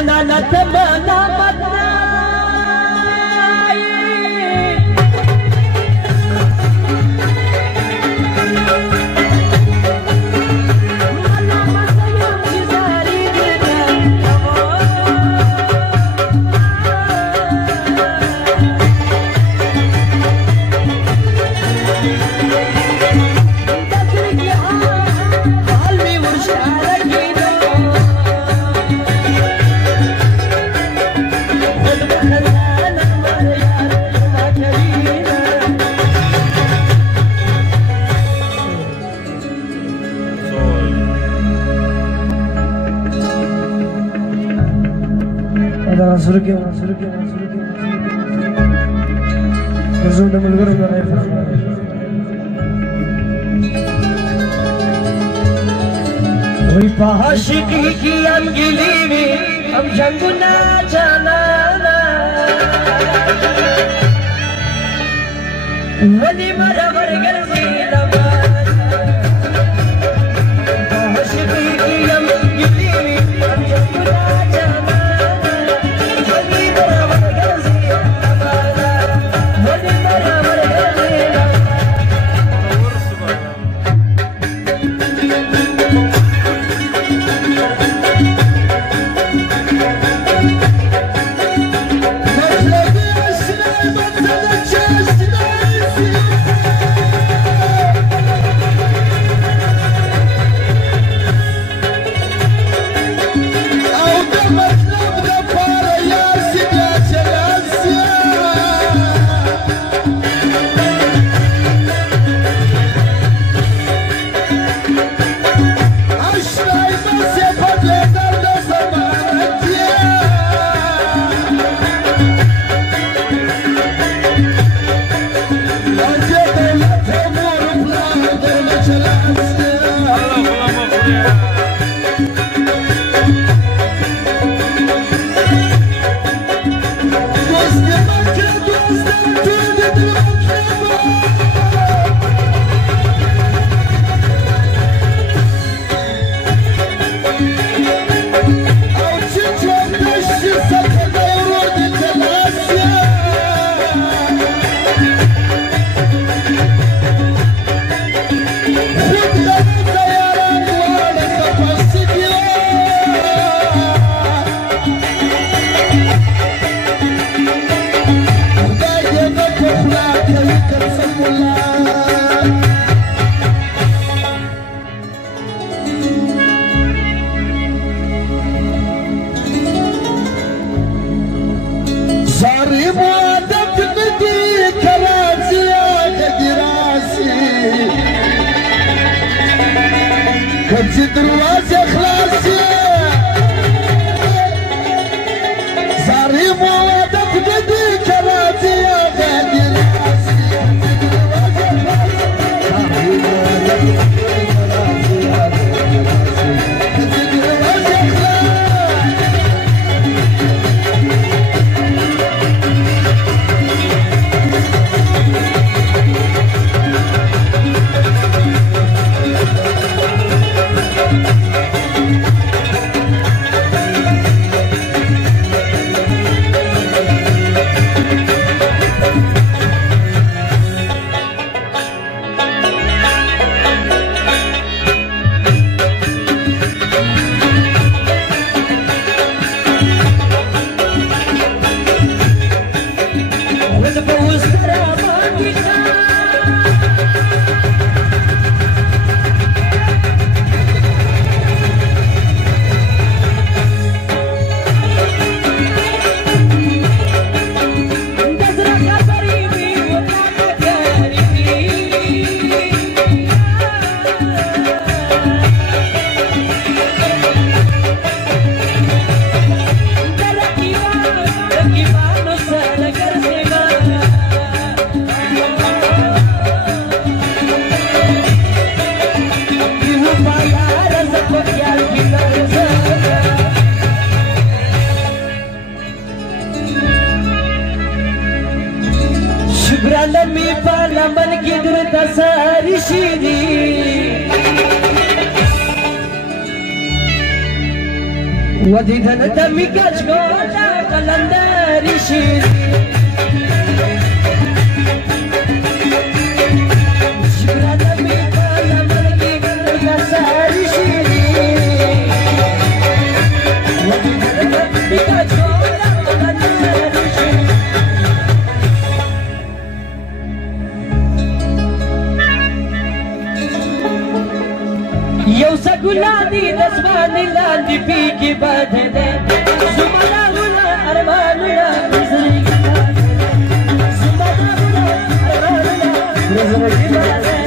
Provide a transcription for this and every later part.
जाना न तमन्ना मतना Surga Rasul Mulgar वही आशिकी की अनगिली में अब जंग ना जाना वली मरवर गर्जी लबा आशिकी की अनगिली में अब जंग ना जाना वली मरवर गर्जी लबा वली मरवर गर्जी दरवाजे खलास सारी मुआदत दी Karachi Lami palaman kidur tasari shidi ودیدن دمی کچ گولا قلندری شیری شبرا دمی بالا مرگی نساری شیری ودیدن دمی کچ گولا قلندری شیری یو سګولا دی دسمان لاندې پیګي باندې زمرا ولا ارمانونه زړګي زمرا ولا ارمانونه زړګي باندې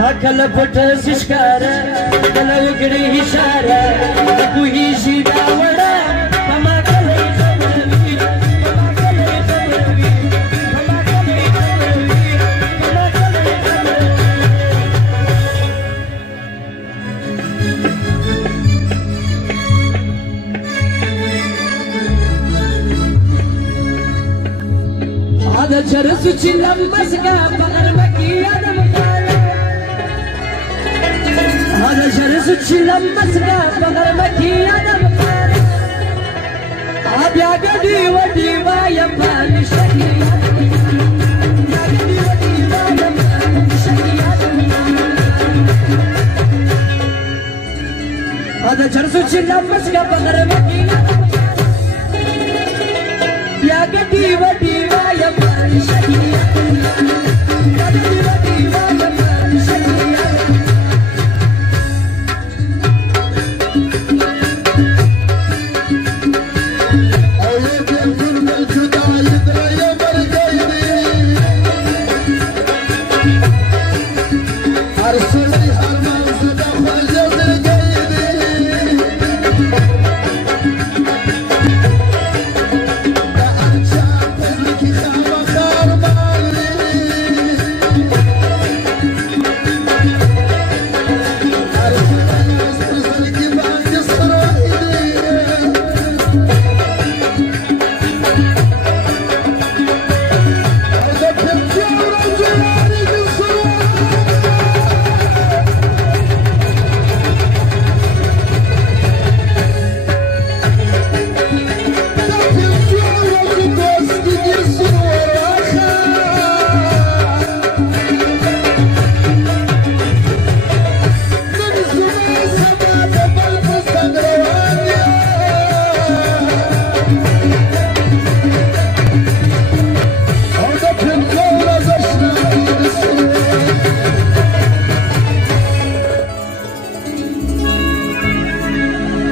کله پټ سشکار کله وګړي اشاره کوهي شي دا وړه ما کله خبروي ما کله خبروي ما کله خبروي ما کله خبروي هذا جرس چې لمسګه بغیر مکی ادم هذا جرس چې لمسګه بغیر مکی ادم بیا ګډي وډي وایم باندې شکی بیا ګډي وډي وایم باندې شکی هذا جرس چې لمسګه بغیر مکی ادم بیا ګډي وډي وایم باندې شکی بیا ګډي وډي وایم باندې شکی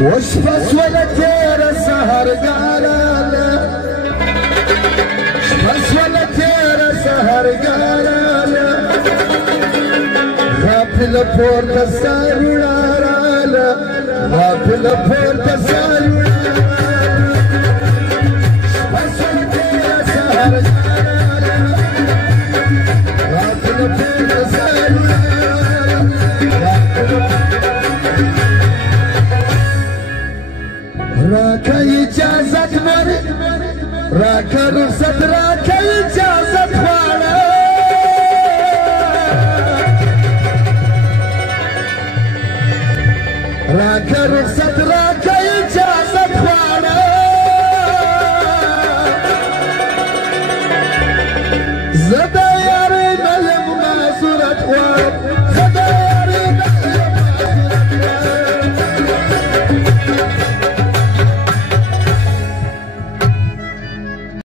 وشبس ولا تيرا سهر قالالا شبس ولا تيرا سهر قالالا غافل فورت سالولالا غافل فورت سالولالا شبس ولا تيرا سهر قالالا غافل فورت سالولالا راكا إجازة مري راكا رخصة راكا إجازة فانا راكا رخصة راكا إجازة فانا زبا